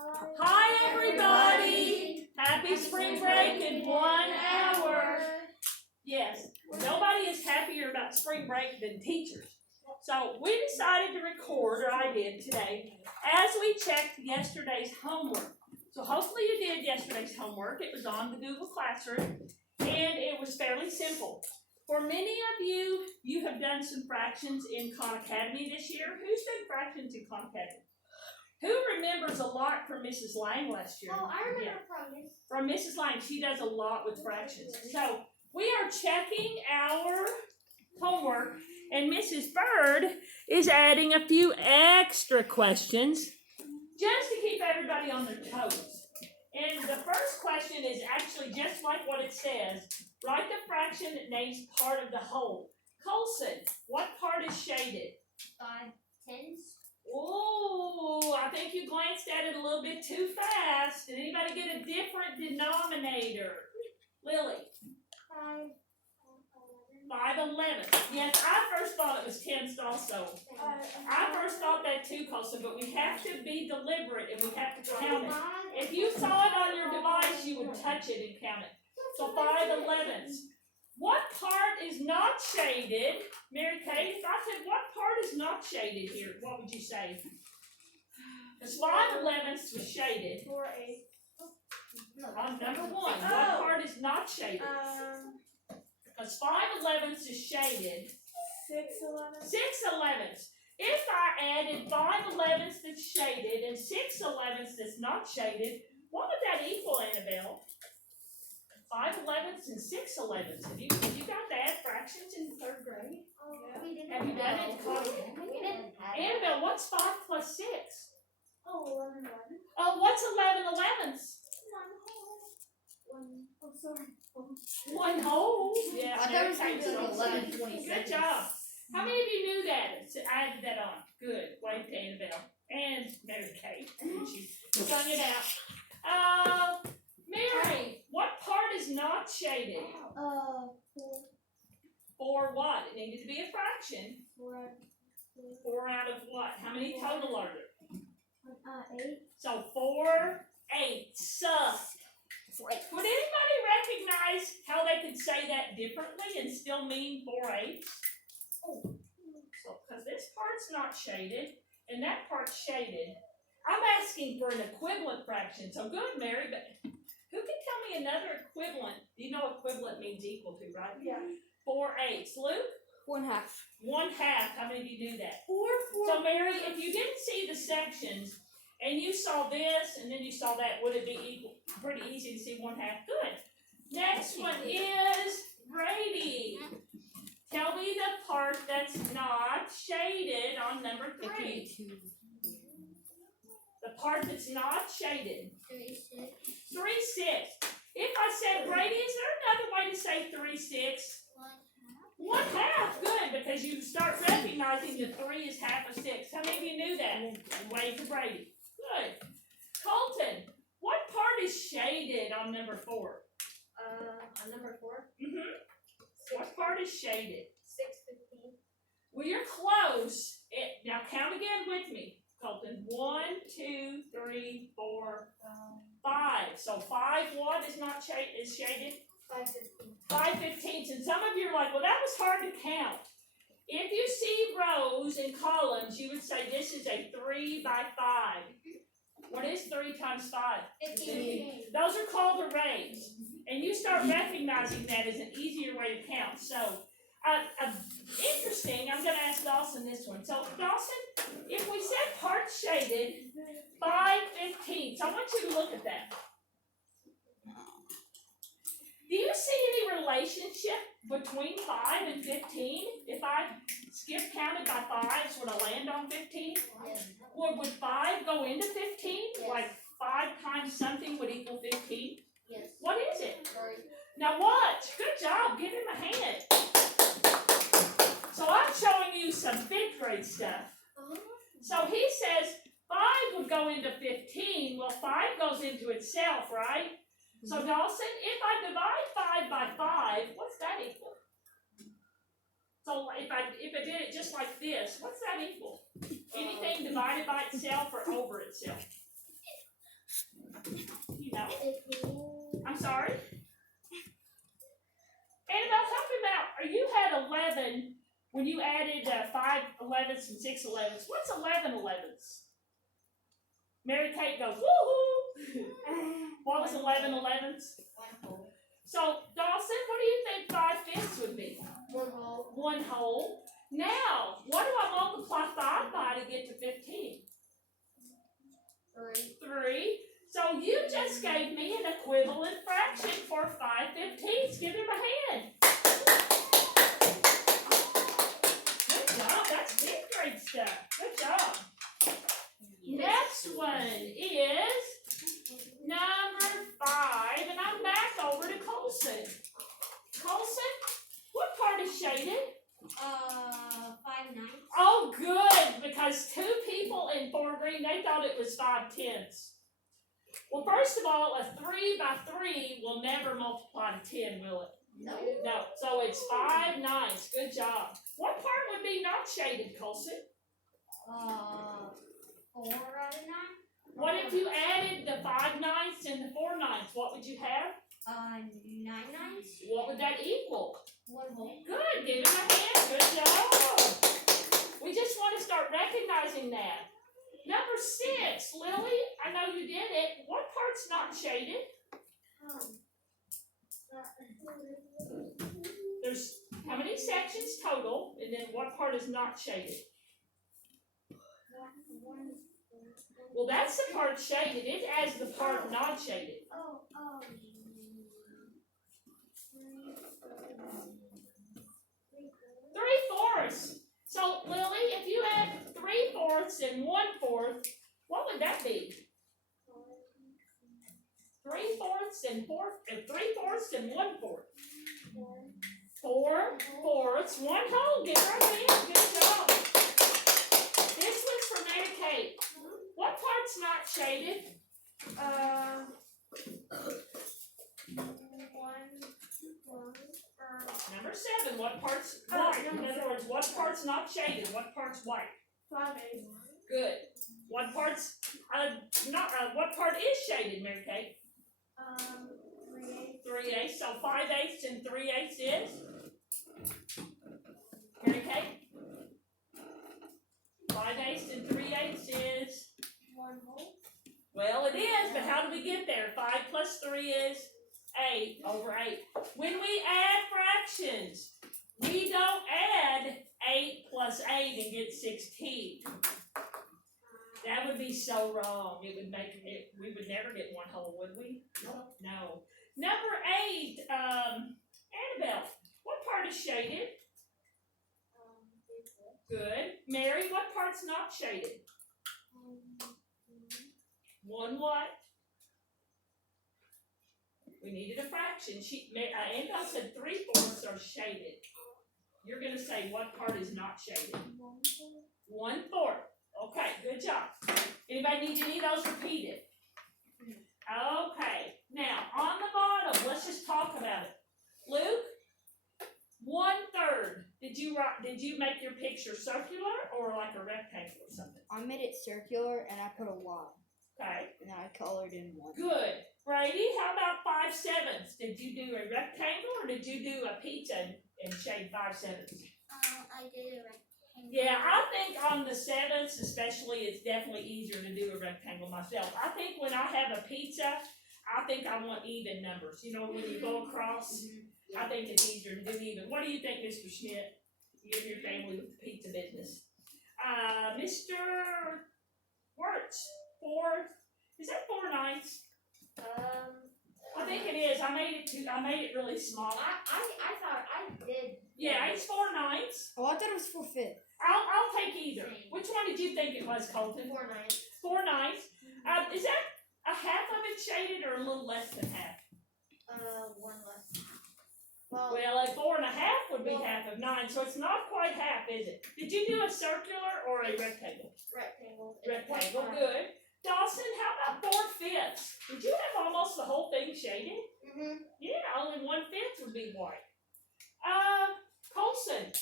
Hi, everybody. Happy spring break in 1 hour. Yes, nobody is happier about spring break than teachers. So we decided to record, or I did today, as we checked yesterday's homework. So hopefully you did yesterday's homework. It was on the Google Classroom, and it was fairly simple. For many of you, you have done some fractions in Khan Academy this year. Who's done fractions in Khan Academy? Who remembers a lot from Mrs. Lang last year? Oh, I remember From Mrs. Lang. She does a lot with fractions. So we are checking our homework, and Mrs. Bird is adding a few extra questions just to keep everybody on their toes. And the first question is actually just like what it says. Write the fraction that names part of the whole. Colson, what part is shaded? 5/10. Oh, I think you glanced at it a little bit too fast. Did anybody get a different denominator? Lily? 5/11. Yes, I first thought it was tenths also. I first thought that too, Colson, but we have to be deliberate and we have to count it. If you saw it on your device, you would touch it and count it. So 5/11. What part is not shaded? Mary Kay, if I said what part is not shaded here, what would you say? Because 5/11 was shaded. 4/8. On number one, what part is not shaded? Because 5/11 is shaded. 6/11. 6/11. If I added 5/11 that's shaded and 6/11 that's not shaded, what would that equal, Annabelle? 5/11 and 6/11. Have you got to add fractions in the third grade? Have you done it? We didn't have it. Annabelle, what's 5 plus 6? Oh, 11. Oh, what's 11/11? 1. Oh, sorry. 1 whole. Yeah, I thought Mary it was Kay, gonna be 11/26. Good job. How many of you knew that? So I added that on. Good. Wave to Annabelle. And Mary Kay. She sung it out. Mary, what part is not shaded? 4. For what? It needed to be a fraction. 4. 4 out of what? How many total are there? 8. So 4/8. Would anybody recognize how they could say that differently and still mean 4/8? So, because this part's not shaded and that part's shaded, I'm asking for an equivalent fraction. So good, Mary, but who can tell me another equivalent? You know equivalent means equal to, right? Yeah. 4/8. Luke? 1/2. 1/2. How many of you knew that? 4. So Mary, if you didn't see the sections and you saw this and then you saw that, would it be equal? Pretty easy to see 1/2. Good. Next one is Brady. Tell me the part that's not shaded on number 3. The part that's not shaded. 3/6. If I said Brady, is there another way to say 3/6? 1/2. Good, because you start recognizing the 3 is half of 6. How many of you knew that? Wave to Brady. Good. Colton, what part is shaded on number 4? On number 4. What part is shaded? 6/15. Well, you're close. Now count again with me, Colton. 1, 2, 3, 4, 5. So 5 what is not is shaded? 5/15. 5/15. And some of you are like, well, that was hard to count. If you see rows and columns, you would say this is a 3 by 5. What is 3 times 5? 15. Those are called arrays. And you start recognizing that as an easier way to count. So, interesting, I'm going to ask Dawson this one. So, Dawson, if we said part shaded, 5/15. So I want you to look at that. Do you see any relationship between 5 and 15? If I skip counted by 5s, would I land on 15? Would 5 go into 15? Yes. Like 5 times something would equal 15? Yes. What is it? 3. Now watch. Good job. Give him a hand. So I'm showing you some 5th grade stuff. So he says 5 would go into 15. Well, 5 goes into itself, right? So Dawson, if I divide 5 by 5, what's that equal? So if I did it just like this, what's that equal? Anything divided by itself or over itself? sorry. Annabelle, help him out. You had 11 when you added 5 11ths and 6 11ths. What's 11 11ths? Mary Kate goes, woohoo! What was 11 11ths? 1 whole. So, Dawson, what do you think 5/5 would be? 1 whole. 1 whole. Now, what do I multiply 5 by to get to 15? 3. 3. So you just gave me an equivalent fraction for 5/15. Give him a hand. Good job. That's big grade stuff. Good job. Next one is number 5, and I'm back over to Colson. Colson, what part is shaded? 5/9. Oh, good, because 2 people in Fort Greene, they thought it was 5/10. Well, first of all, a 3 by 3 will never multiply to 10, will it? No. No. So it's 5/9. Good job. What part would be not shaded, Colson? 4 out of 9. What if you added the 5/9 and the 4/9? What would you have? 9/9. What would that equal? 1 whole. Good. Give him a hand. Good job. We just want to start recognizing that. Number 6, Lily, I know you did it. What part's not shaded? There's how many sections total, and then what part is not shaded? Well, that's the part shaded. It adds the part not shaded. 3/4. So, Lily, if you add 3/4 and 1/4, what would that be? 3/4 and 3/4 and 1/4. 4/4, 1 whole. Give her a hand. Good job. This one's for Mary Kate. What part's not shaded? 1. Number 7. What part's white? In other words, what part's not shaded? What part's white? 5/8. Good. What part's what part is shaded, Mary Kate? 3/8. 3/8. So 5/8 and 3/8 is? Mary Kate? 5/8 and 3/8 is? 1 whole. Well, it is, but how do we get there? 5 plus 3 is 8/8. When we add fractions, we don't add 8 plus 8 and get 16. That would be so wrong. It would make it. We would never get 1 whole, would we? No. Number 8, Annabelle. What part is shaded? Good. Mary, what part's not shaded? 1 what? We needed a fraction. Annabelle said 3/4 are shaded. You're going to say what part is not shaded? 1/4. Okay, good job. Anybody need any of those repeated? Okay. Now, on the bottom, let's just talk about it. Luke, 1/3. Did you make your picture circular or like a rectangle or something? I made it circular and I put a Y. Okay. And I colored in 1. Good. Brady, how about 5/7? Did you do a rectangle or did you do a pizza and shade 5/7? I did it right. Yeah, I think on the 7s especially, it's definitely easier to do a rectangle myself. I think when I have a pizza, I think I want even numbers. You know, when you go across, I think it's easier to do even. What do you think, Mr. Schmidt? You and your family with the pizza business. Mr. Wirtz, 4, is that 4/9? I think it is. I made it really small. I thought I did. Yeah, it's 4/9. Oh, I thought it was 4/5. I'll take either. Which one did you think it was, Colton? 4/9. 4/9. Is that a half of it shaded or a little less than half? 1 less. Well, Well, a 4.5 would be half of 9, so it's not quite half, is it? Did you do a circular or a rectangle? Rectangle. Rectangle, good. Dawson, how about 4/5? Did you have almost the whole thing shaded? Yeah, only 1/5 would be white. Colson,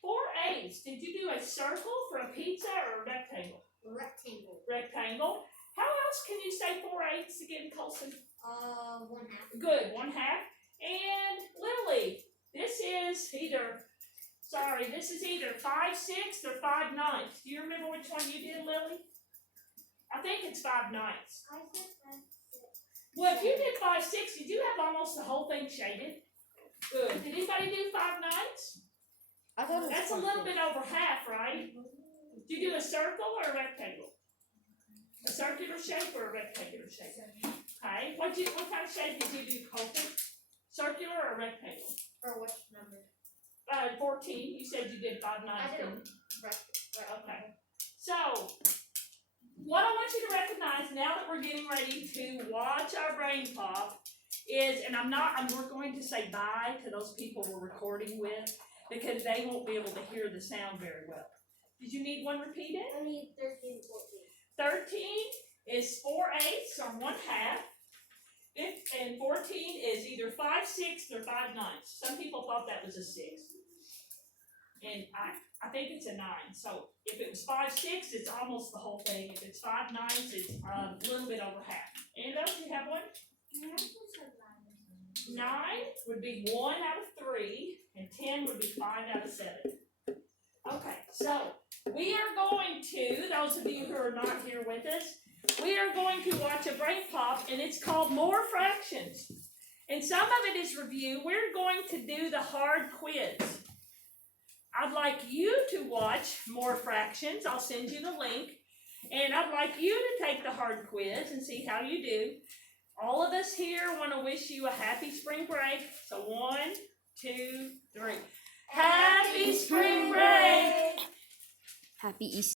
4/8. Did you do a circle for a pizza or a rectangle? Rectangle. Rectangle. How else can you say 4/8 again, Colson? One half. Good, 1/2. And Lily, this is either 5/6 or 5/9. Do you remember which one you did, Lily? I think it's 5/9. I said 5/6. Well, if you did 5/6, did you have almost the whole thing shaded? Good. Did anybody do 5/9? I thought it was That's a 4/5. little bit over half, right? Did you do a circle or a rectangle? A circular shape or a rectangular shape? Okay. What kind of shape did you do, Colton? Circular or rectangle? For which number? 14. You said you did 5/9. I did didn't you? Right. Okay. So, what I want you to recognize now that we're getting ready to watch our brain pop is, and we're going to say bye to those people we're recording with because they won't be able to hear the sound very well. Did you need one repeated? I need 13, 14. 13 is 4/8 or 1/2. And 14 is either 5/6 or 5/9. Some people thought that was a 6. And I think it's a 9. So if it was 5/6, it's almost the whole thing. If it's 5/9, it's a little bit over half. And else you have one? 9 would be 1 out of 3, and 10 would be 5 out of 7. Okay, so we are going to, those of you who are not here with us, we are going to watch a brain pop, and it's called More Fractions. And some of it is review. We're going to do the hard quiz. I'd like you to watch More Fractions. I'll send you the link. And I'd like you to take the hard quiz and see how you do. All of us here want to wish you a happy spring break. So 1, 2, 3. Happy spring break! Happy Easter.